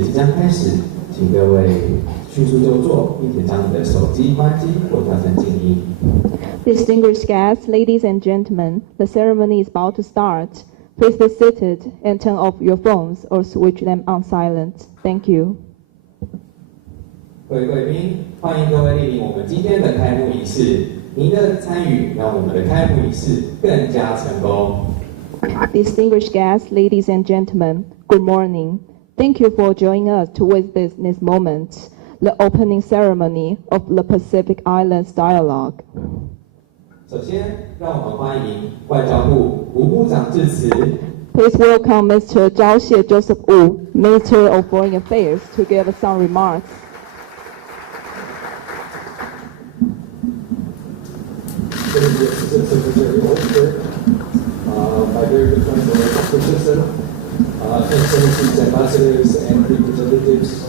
式即将开始，请各位迅速就座，并且将你的手机关机或调成静音。Distinguished guests, ladies and gentlemen, the ceremony is about to start. Please be seated and turn off your phones or switch them on silent. Thank you. 各位贵宾，欢迎各位莅临我们今天的开幕仪式。您的参与让我们的开幕仪式更加成功。Distinguished guests, ladies and gentlemen, good morning. Thank you for joining us to witness this moment, the opening ceremony of the Pacific Islands Dialogue. 首先，让我们欢迎外交部吴部长致辞。Please welcome Mr. 酈燮 Joseph Wu, Minister of Foreign Affairs, to give some remarks. Secretary Oudkirk, my very good friend Christensen, Excellencies, ambassadors and representatives,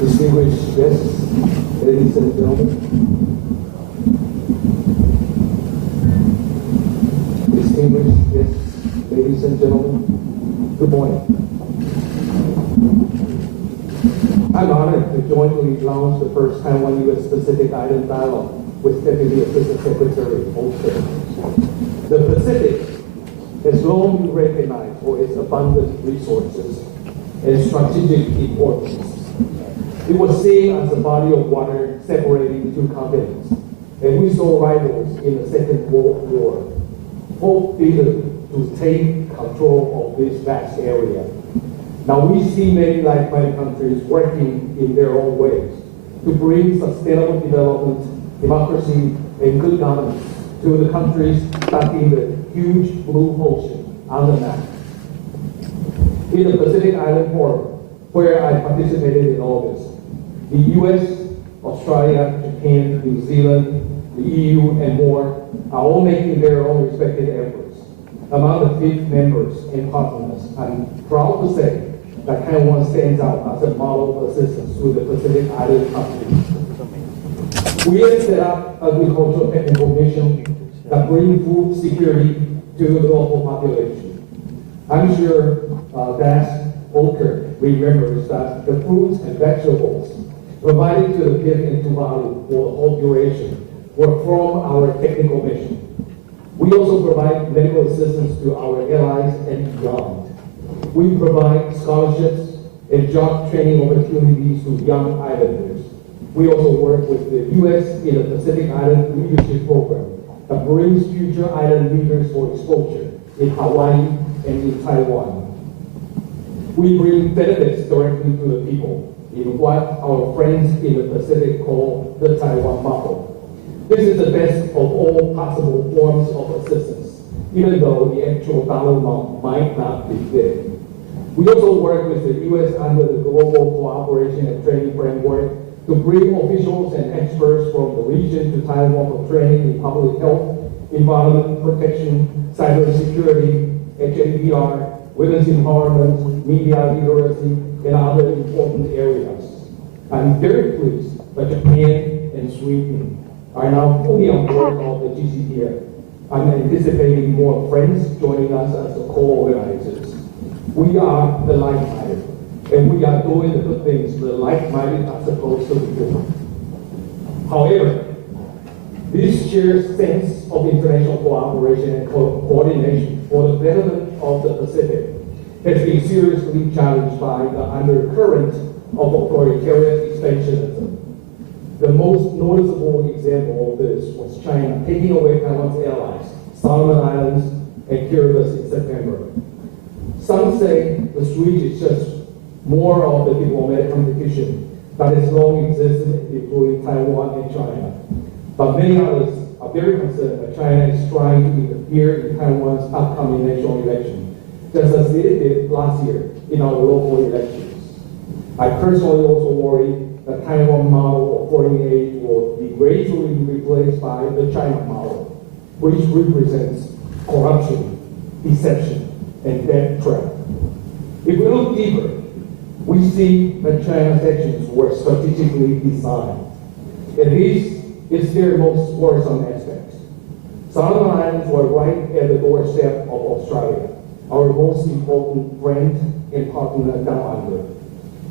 distinguished guests, ladies and gentlemen, distinguished guests, ladies and gentlemen, good morning. I'm honored to jointly launch the first Taiwan-U.S. Pacific Island Dialogue with Deputy Assistant Secretary Oudkirk. The Pacific has long been recognized for its abundant resources and strategic importance. It was seen as a body of water separating two continents, and we saw rivals in the Second World War hope to take control of this vast area. Now we see many like-minded countries working in their own ways to bring sustainable development, democracy, and good governance to the countries stuck in the huge blue ocean on the map. In the Pacific Island Forum, where I participated in August, the U.S., Australia, Japan, New Zealand, the EU, and more are all making their own respective efforts. Among the 5 members and partners, I'm proud to say that Taiwan stands out as a model of assistance to the Pacific Island countries. We have set up agricultural technical mission that bring food security to the local population. I'm sure that Oudkirk remembers that the fruits and vegetables provided to the PIF and Tuvalu for the whole duration were from our technical mission. We also provide medical assistance to our allies and beyond. We provide scholarships and job training opportunities to young islanders. We also work with the U.S. in the Pacific Island Leadership Program that brings future island leaders for exposure in Hawaii and in Taiwan. We bring benefits directly to the people in what our friends in the Pacific call the Taiwan model. This is the best of all possible forms of assistance, even though the actual dollar amount might not be big. We also work with the U.S. under the Global Cooperation and Training Framework to bring officials and experts from the region to Taiwan for training in public health, environment protection, cybersecurity, HADR, women's empowerment, media literacy, and other important areas. I'm very pleased that Japan and Sweden are now fully on board of the GCTF. I'm anticipating more friends joining us as the co-organizers. We are the like-minded, and we are doing the good things the like-minded are supposed to do. However, this shared sense of international cooperation and coordination for the betterment of the Pacific has been seriously challenged by the undercurrent of authoritarian expansionism. The most noticeable example of this was China taking away Taiwan's allies, Solomon Islands, and Kiribati in September. Some say the switch is just more of the diplomatic competition that has long existed between Taiwan and China. But many others are very concerned that China is trying to interfere in Taiwan's upcoming national election, just as it did last year in our local elections. I personally also worry the Taiwan model of foreign aid will be gradually replaced by the China model, which represents corruption, deception, and debt trap. If we look deeper, we see that China's actions were strategically designed. At least it's their most worrisome aspects. Solomon Islands were right at the doorstep of Australia, our most important friend and partner down under.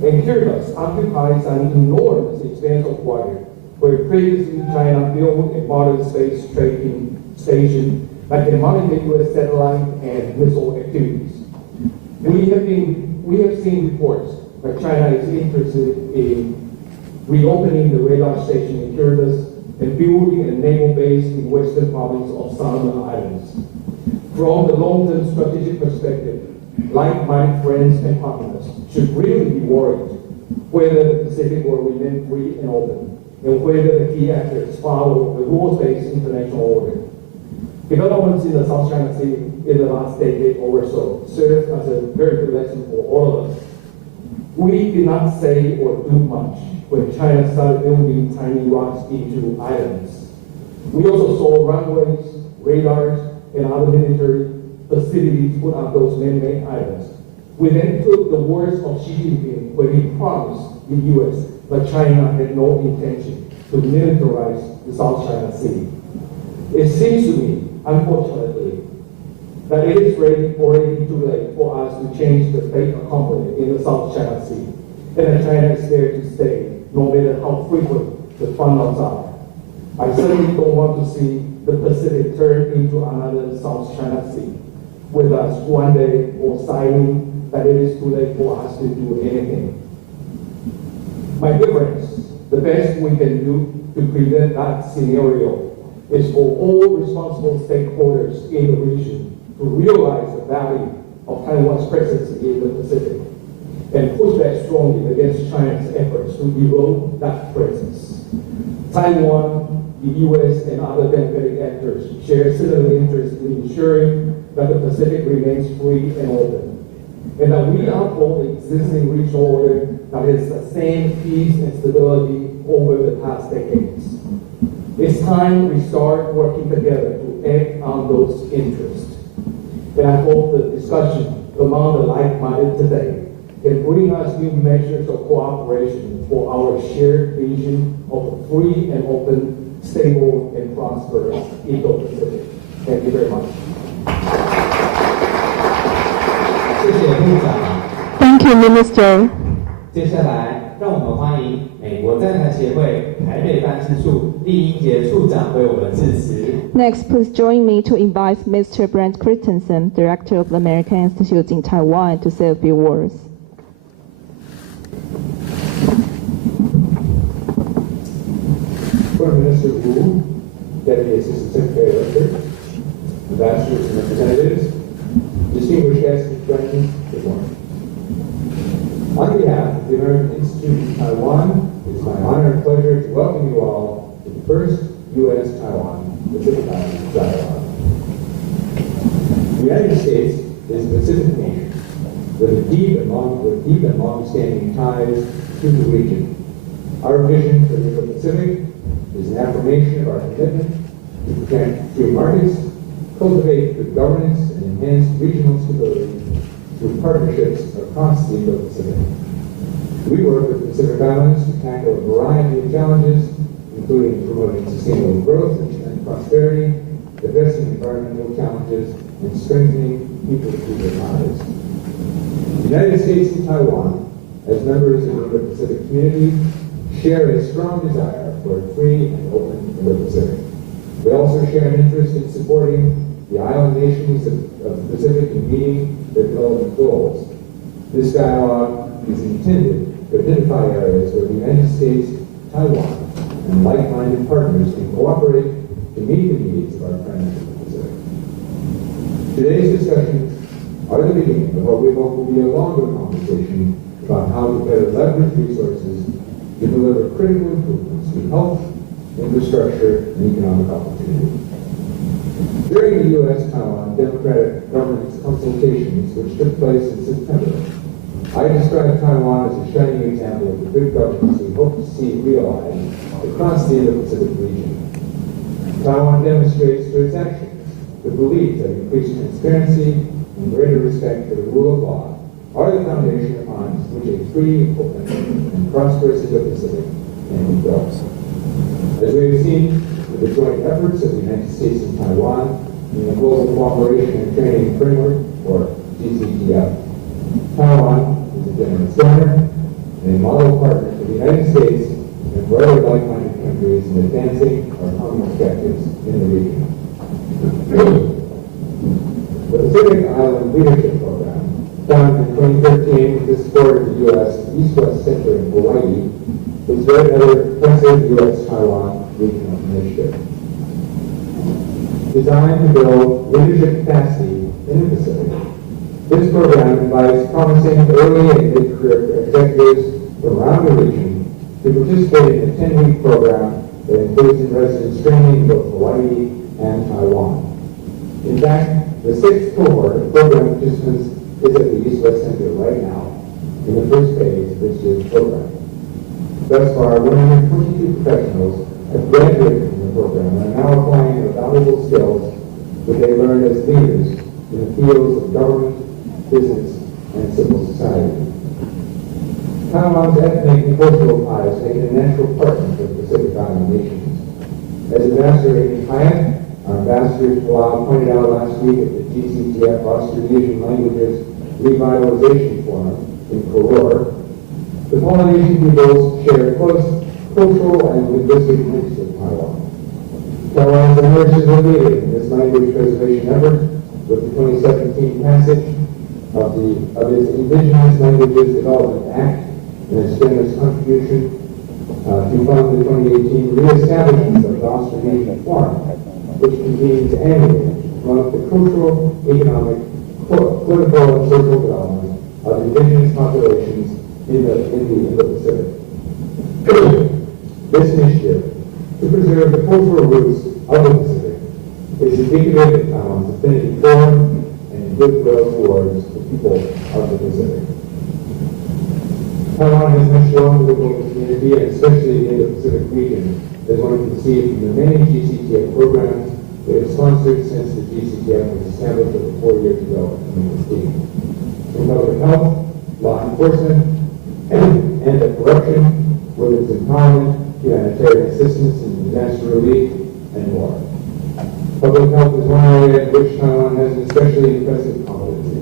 And Kiribati occupies an enormous expanse of water, where previously China built a modern space tracking station that can monitor U.S. satellite and missile activities. We have seen reports that China is interested in reopening the radar station in Kiribati and building a naval base in western province of Solomon Islands. From the long-term strategic perspective, like-minded friends and partners should really be worried whether the Pacific will remain free and open, and whether the key actors follow the rules-based international order. Developments in the South China Sea in the last decade or so served as a very good lesson for all of us. We did not say or do much when China started building tiny rocks into islands. We also saw runways, radars, and other military facilities put on those man-made islands. We then took the words of Xi Jinping when he promised the U.S. that China had no intention to militarize the South China Sea. It seems to me, unfortunately, that it is already too late for us to change the fate of conflict in the South China Sea, and that China is there to stay, no matter how frequent the fun-ups are. I certainly don't want to see the Pacific turn into another South China Sea, with us one day or citing that it is too late for us to do anything. My dear friends, the best we can do to prevent that scenario is for all responsible stakeholders in the region to realize the value of Taiwan's presence in the Pacific and push back strongly against China's efforts to erode that presence. Taiwan, the U.S., and other democratic actors share similar interests in ensuring that the Pacific remains free and open, and that we uphold the existing regional order that has sustained peace and stability over the past decades. It's time we start working together to act on those interests. And I hope the discussion among the like-minded today can bring us new measures of cooperation for our shared vision of a free and open, stable, and prosperous Indo-Pacific. Thank you very much. 谢谢部长。 Thank you, Minister. 接下来，让我们欢迎美国在台协会台北办事处酈英杰处长为我们致辞。 Next, please join me to invite Mr. Brent Christensen, Director of the American Institute in Taiwan, to say a few words. Foreign Minister Wu, Deputy Assistant Secretary of State, Ambassadors and Representatives, distinguished guests and friends, good morning. On behalf of the American Institute in Taiwan, it is my honor and pleasure to welcome you all to the first U.S.-Taiwan Pacific Island Dialogue. The United States is a Pacific nation with deep and long-standing ties to the region. Our vision for the Indo-Pacific is an affirmation of our commitment to protect free markets, cultivate good governance, and enhance regional stability through partnerships across the Indo-Pacific. We work with Pacific Islands to tackle a variety of challenges, including promoting sustainable growth and prosperity, addressing environmental challenges, and strengthening people-to-people ties. The United States and Taiwan, as members of the Indo-Pacific community, share a strong desire for a free and open Indo-Pacific. We also share an interest in supporting the island nations of the Pacific in meeting their development goals. This dialogue is intended to identify areas where the United States, Taiwan, and like-minded partners can cooperate to meet the needs of our friends in the Pacific. Today's discussions are the beginning of what we hope will be a longer conversation about how to better leverage resources to deliver critical improvements in health, infrastructure, and economic opportunity. During the U.S.-Taiwan Democratic Governance consultations, which took place in September, I described Taiwan as a shining example of the good governance we hope to see realized across the Indo-Pacific region. Taiwan demonstrates through its actions the belief that increased transparency and greater respect for the rule of law are the foundation upon which a free, open, and prosperous Indo-Pacific can be built. As we have seen with the joint efforts of the United States and Taiwan in the Global Cooperation and Training Framework, or GCTF, Taiwan is a generous donor, and a model partner for the United States and for other like-minded countries in advancing our common objectives in the region. The Pacific Island Leadership Program, founded in 2013 with the support of the U.S. East-West Center in Hawaii, is yet another impressive U.S.-Taiwan regional initiative. Designed to build leadership capacity in the Pacific, this program invites promising early and mid-career executives from around the region to participate in a 10-week program that includes in-residence training in both Hawaii and Taiwan. In fact, the 6th cohort of program participants is at the East-West Center right now in the first phase of this year's program. Thus far, 122 professionals have graduated from the program and are now applying the valuable skills that they learned as leaders in the fields of government, business, and civil society. Taiwan's ethnic and cultural ties make it a natural partner for the Pacific Island nations. As Ambassador Hyatt, our ambassador to Palau, pointed out last week at the GCTF Austronesian Languages Revitalization Forum in Koror, the Polynesian peoples share close cultural and linguistic links with Taiwan. Taiwan has emerged as a leader in this language preservation effort with the 2017 passage of its Indigenous Languages Development Act and its generous contribution to fund the 2018 reestablishment of the Austronesian Forum, which convenes annually to promote the cultural, economic, political, and social development of indigenous populations in the Indo-Pacific. This initiative, to preserve the cultural roots of the Pacific, is indicative of Taiwan's affinity for and goodwill towards the people of the Pacific. Taiwan has much belonged to the global community, and especially in the Pacific region, as one can see from the many GCTF programs they have sponsored since the GCTF was established over 4 years ago in 2015. In public health, law enforcement, and the corruption, women's empowerment, humanitarian assistance and disaster relief, and more. Public health is one area in which Taiwan has an especially impressive competency.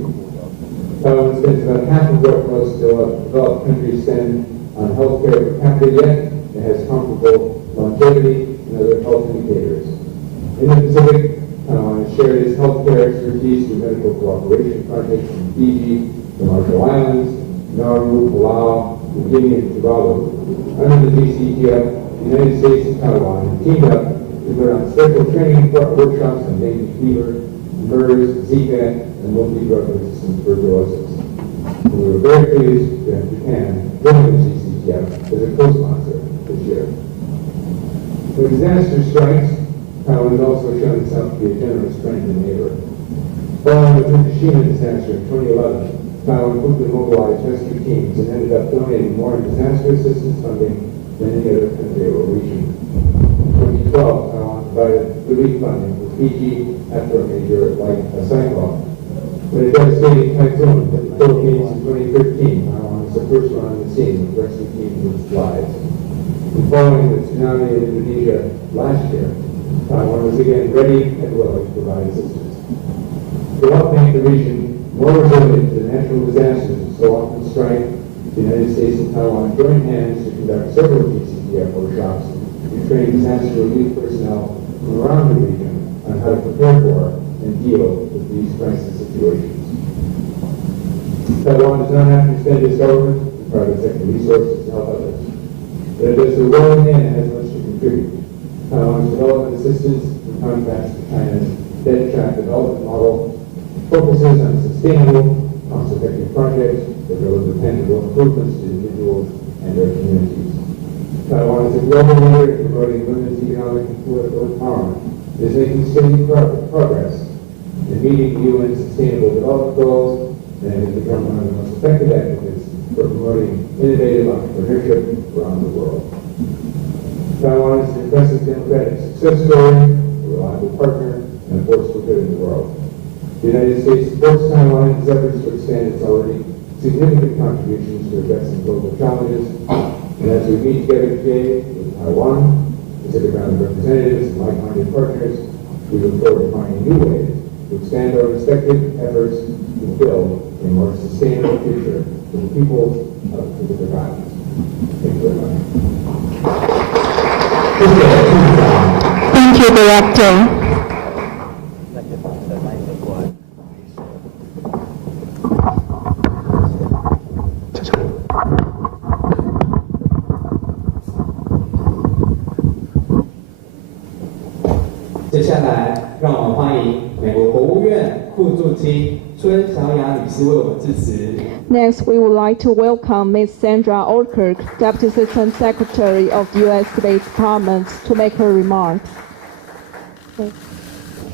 Taiwan spends about half of what most developed countries spend on health care per capita, yet it has comparable longevity and other health indicators. In the Pacific, Taiwan has shared its healthcare expertise through medical cooperation projects in Fiji, the Marshall Islands, Nauru, Palau, New Guinea, and Tuvalu. Under the GCTF, the United States and Taiwan have teamed up to put on special training workshops on dengue fever, MERS, Zika, and multi-drug resistant tuberculosis. And we were very pleased to have Japan join the GCTF as a co-sponsor this year. When disaster strikes, Taiwan has also shown itself to be a generous friend and neighbor. Following the Fukushima disaster in 2011, Taiwan quickly mobilized rescue teams and ended up donating more in disaster assistance funding than any other country or region. In 2012, Taiwan provided relief funding for Fiji after a major cyclone. When a devastating typhoon hit the Philippines in 2013, Taiwan was the first one on the scene with rescue teams with supplies. And following the tsunami in Indonesia last year, Taiwan was again ready and willing to provide assistance. To help make the region more resilient to the natural disasters that so often strike, the United States and Taiwan joined hands to conduct several GCTF workshops to train disaster relief personnel from around the region on how to prepare for and deal with these crisis situations. Taiwan does not have to spend its government and private sector resources to help others, but it does so willing and has much to contribute. Taiwan's development assistance, in contrast to China's dead-trap development model, focuses on sustainable, cost-effective projects that deliver tangible improvements to individuals and their communities. Taiwan is a global leader in promoting women's economic and political empowerment. It is making steady progress in meeting the UN Sustainable Development Goals, and has become one of the most effective advocates for promoting innovative entrepreneurship around the world. Taiwan is an impressive democratic success story, a reliable partner, and a force for good in the world. The United States supports Taiwan in its efforts to expand its already significant contributions to addressing global challenges. And as we meet together today with Taiwan, Pacific Island representatives, and like-minded partners, we look forward to finding new ways to expand our respective efforts to build a more sustainable future for the peoples of the Pacific Islands. Director. 接下来，让我们欢迎美国国务院副助卿孙晓雅女士为我们致辞。Next, we would like to welcome Ms. Sandra Oudkirk, Deputy Assistant Secretary of the U.S. State Department, to make her remarks.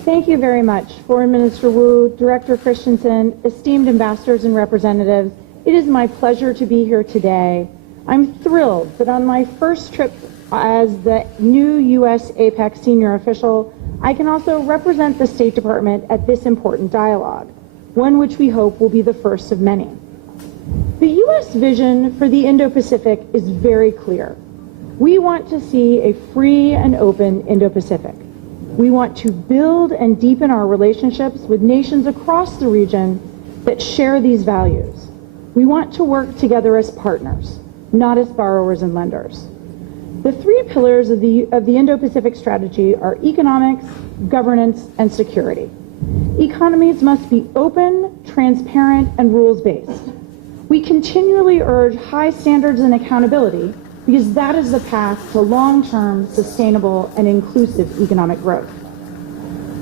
Thank you very much, Foreign Minister Wu, Director Christensen, esteemed ambassadors and representatives. It is my pleasure to be here today. I'm thrilled that on my first trip as the new U.S. APEC senior official, I can also represent the State Department at this important dialogue, one which we hope will be the first of many. The U.S. vision for the Indo-Pacific is very clear. We want to see a free and open Indo-Pacific. We want to build and deepen our relationships with nations across the region that share these values. We want to work together as partners, not as borrowers and lenders. The three pillars of the Indo-Pacific strategy are economics, governance, and security. Economies must be open, transparent, and rules-based. We continually urge high standards and accountability because that is the path to long-term, sustainable, and inclusive economic growth.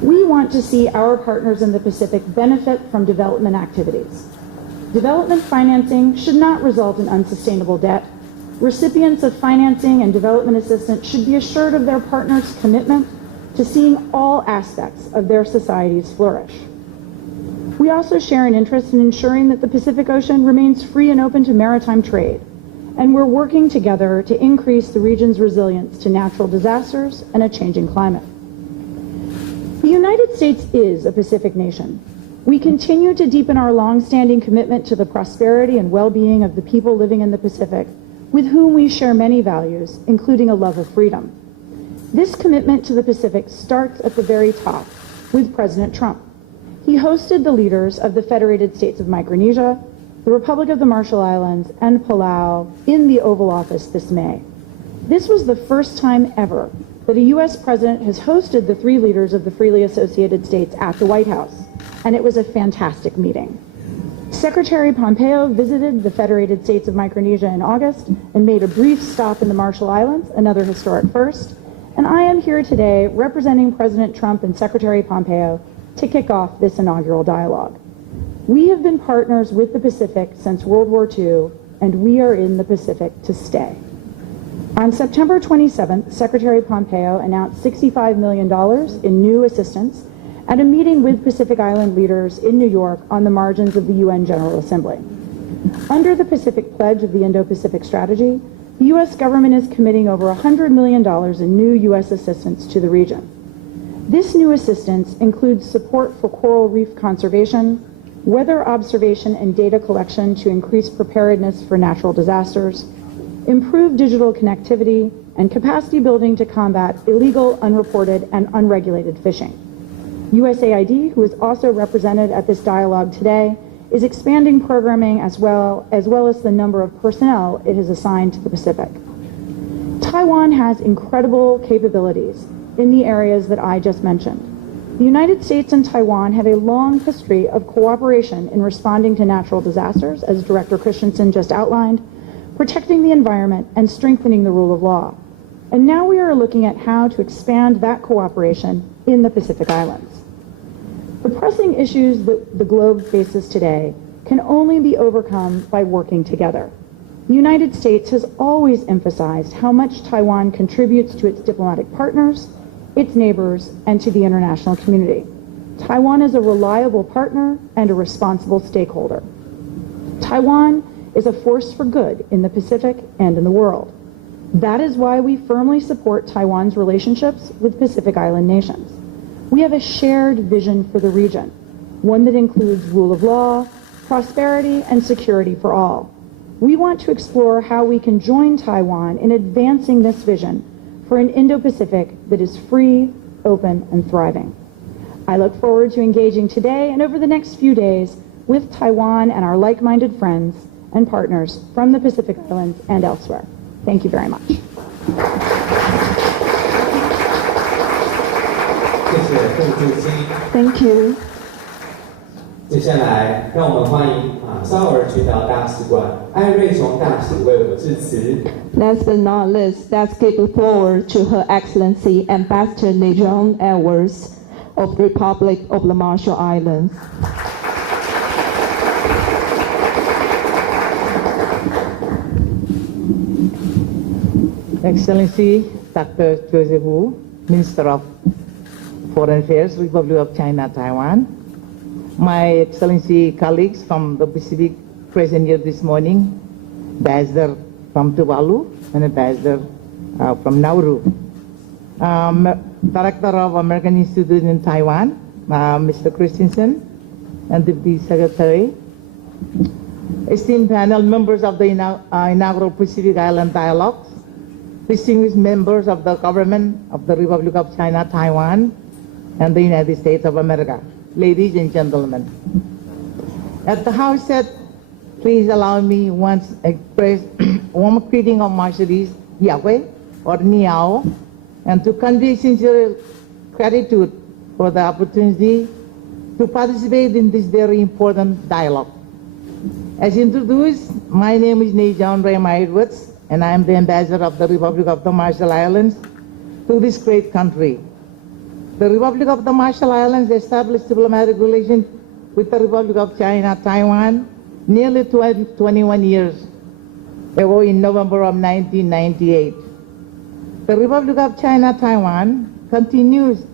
We want to see our partners in the Pacific benefit from development activities. Development financing should not result in unsustainable debt. Recipients of financing and development assistance should be assured of their partners' commitment to seeing all aspects of their societies flourish. We also share an interest in ensuring that the Pacific Ocean remains free and open to maritime trade, and we're working together to increase the region's resilience to natural disasters and a changing climate. The United States is a Pacific nation. We continue to deepen our long-standing commitment to the prosperity and well-being of the people living in the Pacific, with whom we share many values, including a love of freedom. This commitment to the Pacific starts at the very top, with President Trump. He hosted the leaders of the Federated States of Micronesia, the Republic of the Marshall Islands, and Palau in the Oval Office this May. This was the first time ever that a U.S. president has hosted the three leaders of the freely associated states at the White House, and it was a fantastic meeting. Secretary Pompeo visited the Federated States of Micronesia in August and made a brief stop in the Marshall Islands, another historic first, and I am here today representing President Trump and Secretary Pompeo to kick off this inaugural dialogue. We have been partners with the Pacific since World War II, and we are in the Pacific to stay. On September 27th, Secretary Pompeo announced $65 million in new assistance at a meeting with Pacific Island leaders in New York on the margins of the UN General Assembly. Under the Pacific Pledge of the Indo-Pacific Strategy, the U.S. government is committing over $100 million in new U.S. assistance to the region. This new assistance includes support for coral reef conservation, weather observation and data collection to increase preparedness for natural disasters, improved digital connectivity, and capacity building to combat illegal, unreported, and unregulated fishing. USAID, who is also represented at this dialogue today, is expanding programming as well as the number of personnel it has assigned to the Pacific. Taiwan has incredible capabilities in the areas that I just mentioned. The United States and Taiwan have a long history of cooperation in responding to natural disasters, as Director Christensen just outlined, protecting the environment and strengthening the rule of law. And now we are looking at how to expand that cooperation in the Pacific Islands. The pressing issues that the globe faces today can only be overcome by working together. The United States has always emphasized how much Taiwan contributes to its diplomatic partners, its neighbors, and to the international community. Taiwan is a reliable partner and a responsible stakeholder. Taiwan is a force for good in the Pacific and in the world. That is why we firmly support Taiwan's relationships with Pacific Island nations. We have a shared vision for the region, one that includes rule of law, prosperity, and security for all. We want to explore how we can join Taiwan in advancing this vision for an Indo-Pacific that is free, open, and thriving. I look forward to engaging today and over the next few days with Taiwan and our like-minded friends and partners from the Pacific Islands and elsewhere. Thank you very much. 副助卿。Thank you. 接下来，让我们欢迎马绍尔群岛大使馆艾瑞琼大使为我们致辞。Last but not least, let's give it forward to Her Excellency Ambassador Nejon Edwards of the Republic of the Marshall Islands. Excellency Dr. Joseph Wu, Minister of Foreign Affairs, Republic of China, Taiwan. My Excellency colleagues from the Pacific present here this morning, Ambassador from Tuvalu and Ambassador from Nauru. Director of American Institute in Taiwan, Mr. Christensen, and Deputy Secretary. Esteemed panel members of the inaugural Pacific Island Dialogue, distinguished members of the government of the Republic of China, Taiwan, and the United States of America, ladies and gentlemen. At the outset, please allow me once express warm greeting of Marshallese Yahweh or Niao, and to convey sincere gratitude for the opportunity to participate in this very important dialogue. As introduced, my name is Nejon Edwards, and I am the ambassador of the Republic of the Marshall Islands to this great country. The Republic of the Marshall Islands established diplomatic relations with the Republic of China, Taiwan, nearly 21 years ago in November of 1998. The Republic of China, Taiwan continues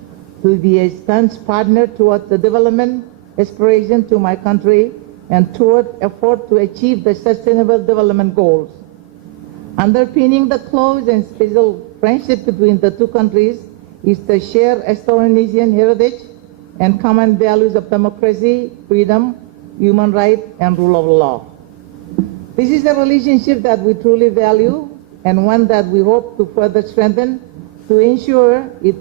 to be a staunch partner towards the development aspiration to my country and toward effort to achieve the sustainable development goals. Underpinning the close and special friendship between the two countries is the shared Austronesian heritage and common values of democracy, freedom, human rights, and rule of law. This is a relationship that we truly value and one that we hope to further strengthen to ensure it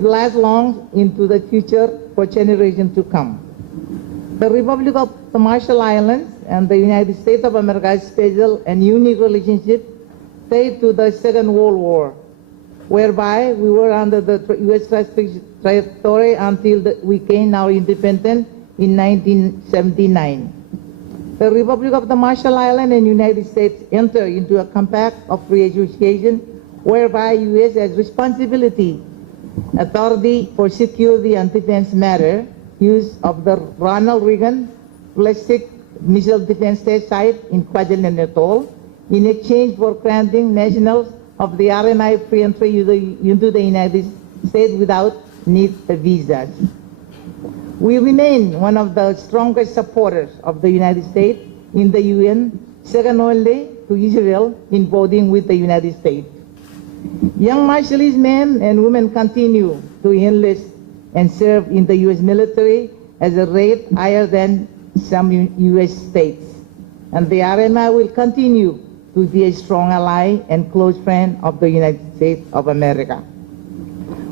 lasts long into the future for generations to come. The Republic of the Marshall Islands and the United States of America's special and unique relationship date to the Second World War, whereby we were under the U.S. territory until we gained our independence in 1979. The Republic of the Marshall Islands and United States entered into a compact of free association whereby U.S. has responsibility, authority for security and defense matter, use of the Ronald Reagan ballistic missile defense test site in Kwajalein Atoll in exchange for granting nationals of the RNI free entry into the United States without need of visas. We remain one of the strongest supporters of the United States in the UN, second only to Israel in voting with the United States. Young Marshallese men and women continue to enlist and serve in the U.S. military at a rate higher than some U.S. states. And the RMI will continue to be a strong ally and close friend of the United States of America.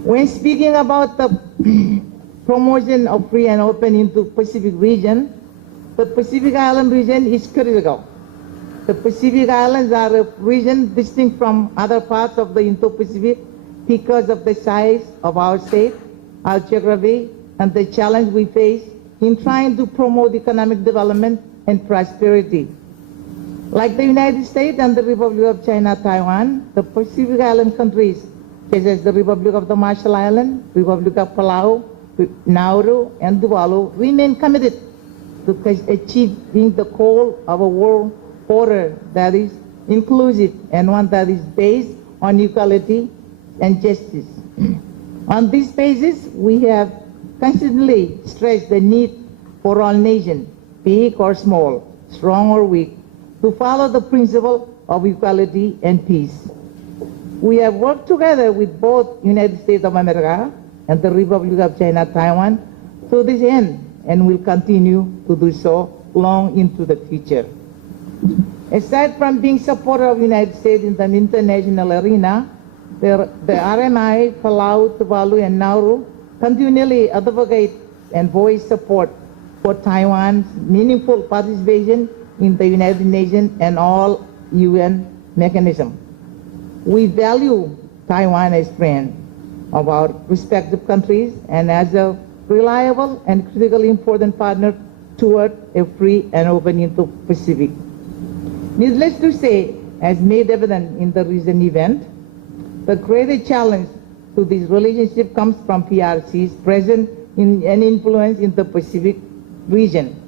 When speaking about the promotion of free and open Indo-Pacific region, the Pacific Island region is critical. The Pacific Islands are a region distinct from other parts of the Indo-Pacific because of the size of our state, our geography, and the challenge we face in trying to promote economic development and prosperity. Like the United States and the Republic of China, Taiwan, the Pacific Island countries, such as the Republic of the Marshall Islands, Republic of Palau, Nauru, and Tuvalu, remain committed to achieving the goal of a world order that is inclusive and one that is based on equality and justice. On this basis, we have consistently stressed the need for all nations, big or small, strong or weak, to follow the principle of equality and peace. We have worked together with both United States of America and the Republic of China, Taiwan, to this end, and will continue to do so long into the future. Aside from being supporter of the United States in the international arena, the RMI, Palau, Tuvalu, and Nauru continually advocate and voice support for Taiwan's meaningful participation in the United Nations and all UN mechanisms. We value Taiwan as friend, of our respective countries and as a reliable and critically important partner toward a free and open Indo-Pacific. Needless to say, as made evident in the recent event, the greatest challenge to this relationship comes from PRC's presence and influence in the Pacific region.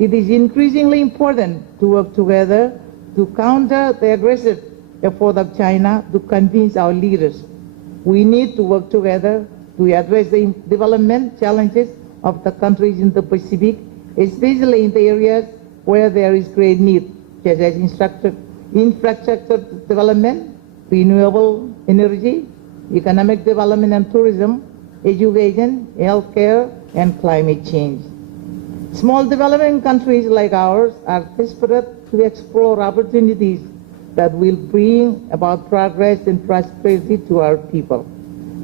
It is increasingly important to work together to counter the aggressive effort of China to convince our leaders. We need to work together to address the development challenges of the countries in the Pacific, especially in the areas where there is great need, such as infrastructure development, renewable energy, economic development and tourism, education, healthcare, and climate change. Small developing countries like ours are desperate to explore opportunities that will bring about progress and prosperity to our people.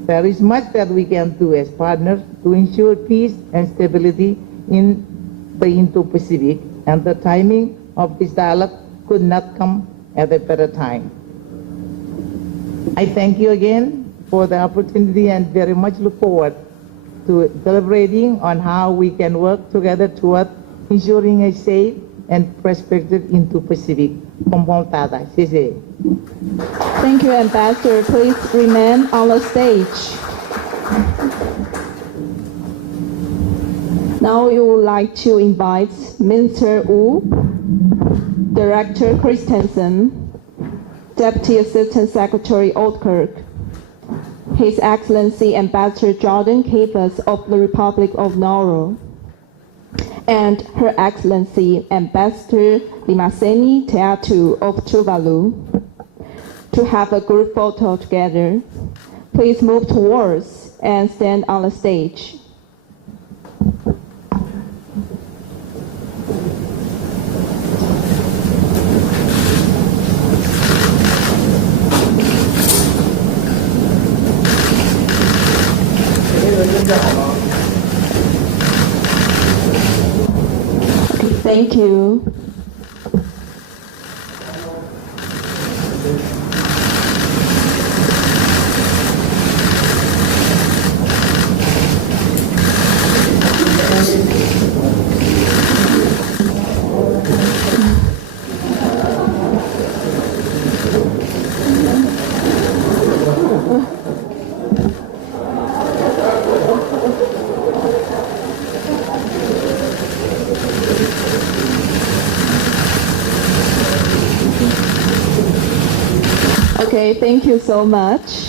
There is much that we can do as partners to ensure peace and stability in the Indo-Pacific, and the timing of this dialogue could not come at a better time. I thank you again for the opportunity and very much look forward to deliberating on how we can work together toward ensuring a safe and prosperous Indo-Pacific. Thank you, Ambassador. Please remain on the stage. Now we would like to invite Minister Wu, Director Christensen, Deputy Assistant Secretary Oudkirk, His Excellency Ambassador Jordan Cavus of the Republic of Nauru, and Her Excellency Ambassador Limaseni Teatu of Tuvalu, to have a group photo together. Please move towards and stand on the stage. Thank you. Okay, thank you so much.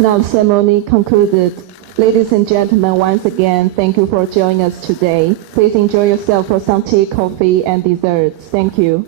Now the ceremony concluded. Ladies and gentlemen, once again, thank you for joining us today. Please enjoy yourself for some tea, coffee, and desserts. Thank you.